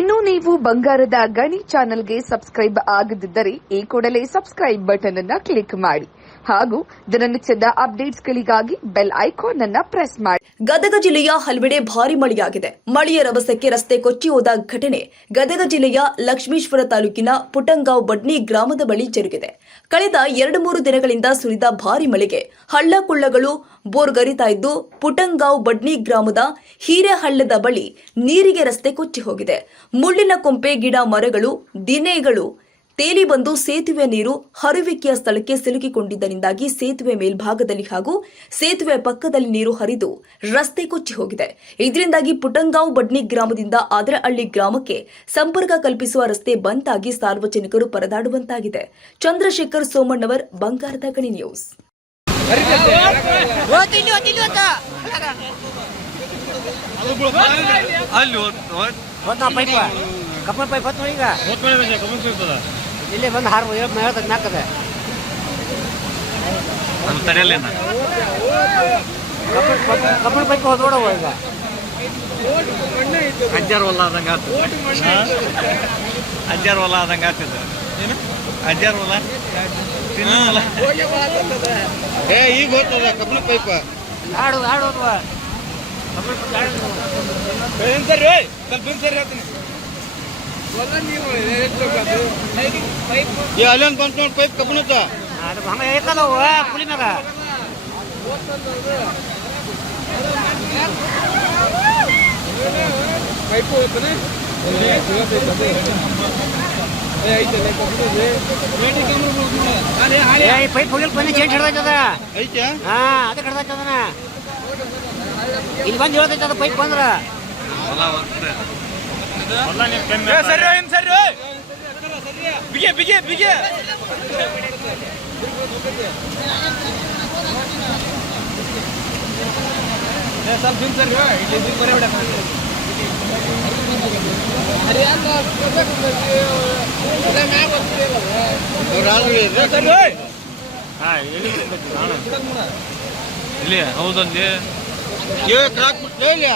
ಇನ್ನು ನೀವು ಬಂಗಾರದ ಗಣಿ ಚಾನೆಲ್ಗೆ ಸಬ್ಸ್ಕ್ರೈಬ್ ಆಗದಿದ್ದರೆ ಈ ಕೂಡಲೇ ಸಬ್ಸ್ಕ್ರೈಬ್ ಬಟನ್ ಅನ್ನ ಕ್ಲಿಕ್ ಮಾಡಿ ಹಾಗೂ ದಿನನಿತ್ಯದ ಅಪ್ಡೇಟ್ಸ್ಗಳಿಗಾಗಿ ಬೆಲ್ ಐಕಾನ್ ಅನ್ನ ಪ್ರೆಸ್ ಮಾಡಿ. ಗದಗ ಜಿಲ್ಲೆಯ ಹಲವೆಡೆ ಭಾರಿ ಮಳೆಯಾಗಿದೆ. ಮಳೆಯ ರಭಸಕ್ಕೆ ರಸ್ತೆ ಕೊಚ್ಚಿ ಹೋದ ಘಟನೆ ಗದಗ ಜಿಲ್ಲೆಯ ಲಕ್ಷ್ಮೀಶ್ವರ ತಾಲೂಕಿನ ಪುಟಂಗಾವ್ ಬಡ್ನಿ ಗ್ರಾಮದ ಬಳಿ ಜರುಗಿದೆ. ಕಳೆದ ಎರಡು ಮೂರು ದಿನಗಳಿಂದ ಸುರಿದ ಭಾರಿ ಮಳೆಗೆ ಹಳ್ಳ ಕೊಳ್ಳಗಳು ಬೋರ್ಗರಿತಾ ಇದ್ದು ಪುಟಂಗಾವ್ ಬಡ್ನಿ ಗ್ರಾಮದ ಹೀರೆಹಳ್ಳದ ಬಳಿ ನೀರಿಗೆ ರಸ್ತೆ ಕೊಚ್ಚಿ ಹೋಗಿದೆ. ಮುಳ್ಳಿನ ಕೊಂಪೆ ಗಿಡ ಮರಗಳು, ದಿನೆಗಳು ತೇಲಿ ಬಂದು ಸೇತುವೆ ನೀರು ಹರಿವಿಕೆಯ ಸ್ಥಳಕ್ಕೆ ಸಿಲುಕಿಕೊಂಡಿದ್ದರಿಂದಾಗಿ ಸೇತುವೆ ಮೇಲ್ಭಾಗದಲ್ಲಿ ಹಾಗೂ ಸೇತುವೆ ಪಕ್ಕದಲ್ಲಿ ನೀರು ಹರಿದು ರಸ್ತೆ ಕೊಚ್ಚಿ ಹೋಗಿದೆ. ಇದರಿಂದಾಗಿ ಪುಟಂಗಾವ್ ಬಡ್ನಿ ಗ್ರಾಮದಿಂದ ಆದರಹಳ್ಳಿ ಗ್ರಾಮಕ್ಕೆ ಸಂಪರ್ಕ ಕಲ್ಪಿಸುವ ರಸ್ತೆ ಬಂದ್ ಆಗಿ ಸಾರ್ವಜನಿಕರು ಪರದಾಡುವಂತಾಗಿದೆ. ಚಂದ್ರಶೇಖರ್ ಸೋಮಣ್ಣವರ್, ಬಂಗಾರದ ಗಣಿ ನ್ಯೂಸ್. ಅಲ್ಲಿ ಓದ್ನ ಪೈಪ ಕಪ್ಪನ ಪೈಪ್ ಹೊತ್ತು ಈಗ. ಇಲ್ಲಿ ಬಂದು ಹಾರು ಹೇಳ್ತದ ತಡೆಯಲ್ಲೇನ ಕಪ್ಪನ ಪೈಪ್ ಹೋದೋಡವ ಈಗ. ಅಜ್ಜಾರ್ ಹೊಲ ಆದಂಗ ಆತು. ಅಜ್ಜಾರ್ ಹೊಲ ಆದಂಗ ಆಗ್ತದೆ ಅಜ್ಜಾರ್ ಹೊಲ? ಏ ಈಗ ಹೋಗ್ತದ ಪೈಪ್ ಪೈಪ ಆಡು ಆಡು ಅಲ್ಲೊಂದು ಬಂತು ನೋಡಿ ಪೈಪ್ ಕಬ್ಬಣದ ಅದು ಹಂಗ ಏಕದವ ಪುಲಿ ಮ್ಯಾಗ ಈ ಪೈಪ್ ಹೋಗಿಲ್ ಬನ್ನಿ ಚೇಂಜ್ ಹಿಡ್ದಾಯ್ತದ. ಐತೆ ಹಾ ಅದಕ್ಕೆ ಹಿಡ್ದೈತದನ ಇಲ್ಲಿ ಬಂದು ಹೇಳ್ತೈತೆ ಅದು ಪೈಪ್ ಬಂದ್ರ. ಹೊಲ ಹೋಗ್ತದೆ ಅವ್ರು ಹಾಂ ಇಲ್ಲಿ ಹೌದಲ್ಲಿ ಏ ಕ್ರಾಕ್ ಬಿಟ್ಟು ಇಲ್ಲ